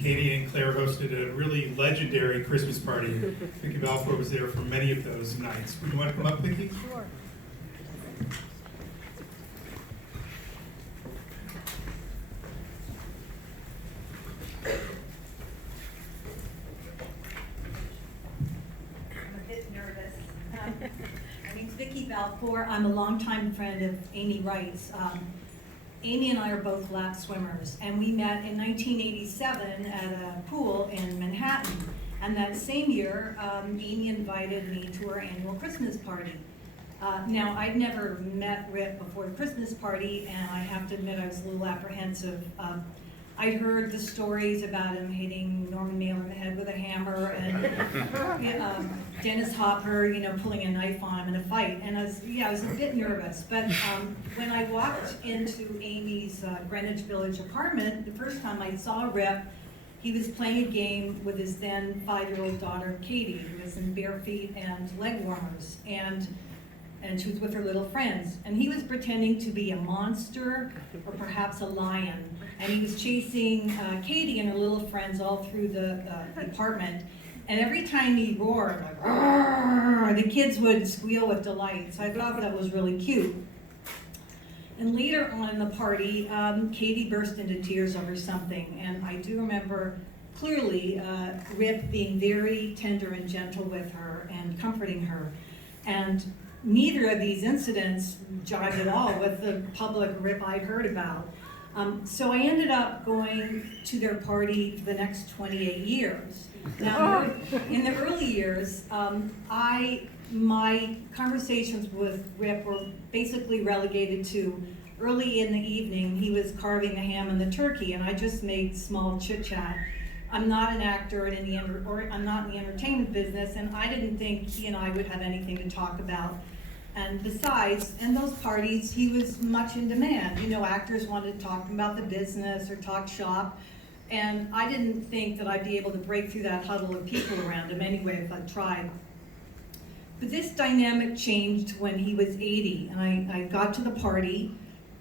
Katie and Claire hosted a really legendary Christmas party. Vicky Balfour was there for many of those nights. Would you want to come up, Vicky? Sure. I'm a bit nervous. My name's Vicky Balfour. I'm a longtime friend of Amy Wright's. Amy and I are both lap swimmers, and we met in 1987 at a pool in Manhattan. And that same year, Amy invited me to her annual Christmas party. Now, I'd never met Rip before the Christmas party, and I have to admit I was a little apprehensive. I'd heard the stories about him hitting Norman Mailer in the head with a hammer, and Dennis Hopper, pulling a knife on him in a fight. And I was a bit nervous. But when I walked into Amy's Greenwich Village apartment, the first time I saw Rip, he was playing a game with his then 5-year-old daughter, Katie, who was in bare feet and leg warmers. And she was with her little friends. And he was pretending to be a monster or perhaps a lion. And he was chasing Katie and her little friends all through the apartment. And every time he roared, like, "Arr!" the kids would squeal with delight. So I thought that was really cute. And later on in the party, Katie burst into tears over something. And I do remember clearly Rip being very tender and gentle with her and comforting her. And neither of these incidents jived at all with the public Rip I'd heard about. So I ended up going to their party for the next 28 years. Now, in the early years, my conversations with Rip were basically relegated to early in the evening, he was carving the ham and the turkey, and I just made small chit-chat. I'm not an actor I'm not in the entertainment business, and I didn't think he and I would have anything to talk about. And besides, in those parties, he was much in demand. Actors wanted to talk about the business or talk shop, and I didn't think that I'd be able to break through that huddle of people around him anyway if I tried. But this dynamic changed when he was 80, and I got to the party,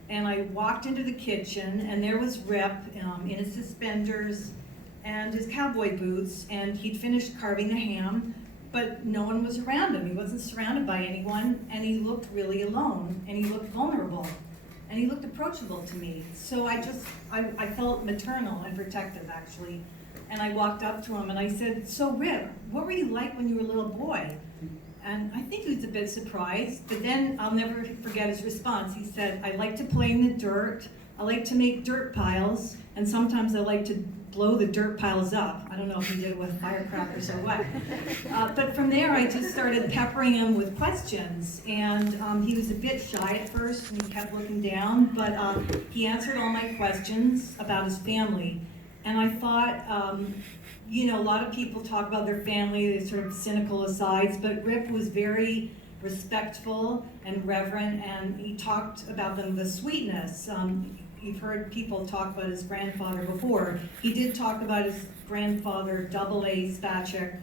and I walked into the kitchen, and there was Rip in his suspenders and his cowboy boots, and he'd finished carving the ham, but no one was around him. He wasn't surrounded by anyone, and he looked really alone, and he looked vulnerable, and he looked approachable to me. So I felt maternal and protective, actually. And I walked up to him and I said, "So Rip, what were you like when you were a little boy?" And I think he was a bit surprised, but then I'll never forget his response. He said, "I like to play in the dirt, I like to make dirt piles, and sometimes I like to blow the dirt piles up." I don't know if he did it with firecrackers or what. But from there, I just started peppering him with questions. And he was a bit shy at first, and he kept looking down, but he answered all my questions about his family. And I thought, a lot of people talk about their family, they're sort of cynical asides, but Rip was very respectful and reverent, and he talked about them with sweetness. You've heard people talk about his grandfather before. He did talk about his grandfather, A. Spacek,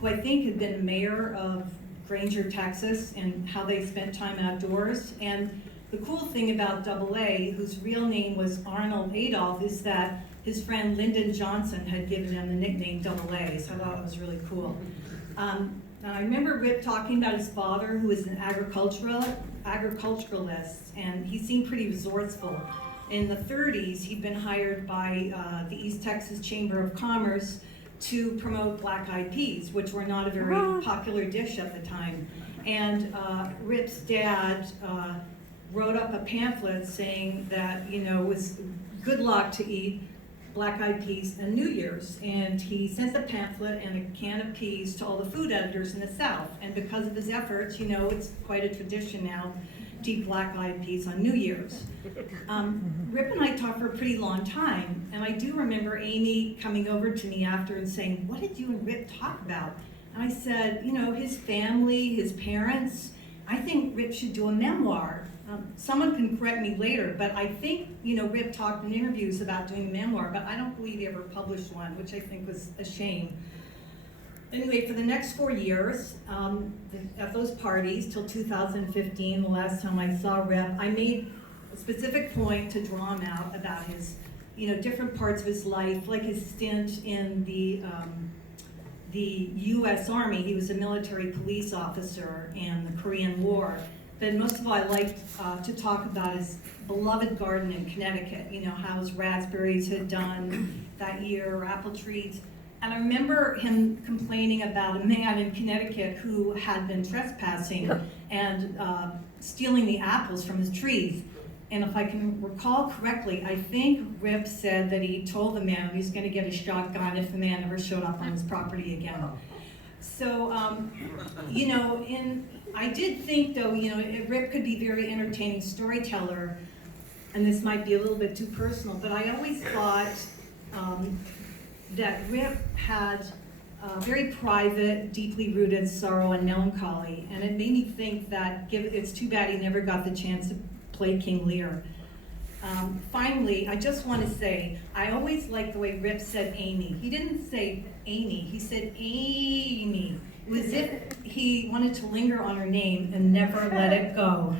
who I think had been mayor of Granger, Texas, and how they spent time outdoors. And the cool thing about A., whose real name was Arnold Adolph, is that his friend Lyndon Johnson had given him the nickname A, so I thought it was really cool. Now I remember Rip talking about his father, who was an agriculturalist, and he seemed pretty resourceful. In the 30s, he'd been hired by the East Texas Chamber of Commerce to promote black eyed peas, which were not a very popular dish at the time. And Rip's dad wrote up a pamphlet saying that, it was good luck to eat black eyed peas on New Year's. And he sent the pamphlet and a can of peas to all the food editors in the South. And because of his efforts, it's quite a tradition now to eat black eyed peas on New Year's. Rip and I talked for a pretty long time, and I do remember Amy coming over to me after and saying, "What did you and Rip talk about?" And I said, his family, his parents. I think Rip should do a memoir. Someone can correct me later, but I think, Rip talked in interviews about doing a memoir, but I don't believe he ever published one, which I think was a shame. Anyway, for the next 4 years, at those parties till 2015, the last time I saw Rip, I made a specific point to draw him out about his different parts of his life, like his stint in the U.S. Army. He was a military police officer in the Korean War. But most of all, I like to talk about his beloved garden in Connecticut, how his raspberries had done that year, or apple trees. And I remember him complaining about a man in Connecticut who had been trespassing and stealing the apples from his trees. And if I can recall correctly, I think Rip said that he told the man he was going to get a shotgun if the man ever showed up on his property again. So, I did think, though, Rip could be a very entertaining storyteller, and this might be a little bit too personal, but I always thought that Rip had very private, deeply rooted sorrow and melancholy, and it made me think that it's too bad he never got the chance to play King Lear. Finally, I just want to say, I always liked the way Rip said Amy. He didn't say Amy, he said Amy. It was as if he wanted to linger on her name and never let it go.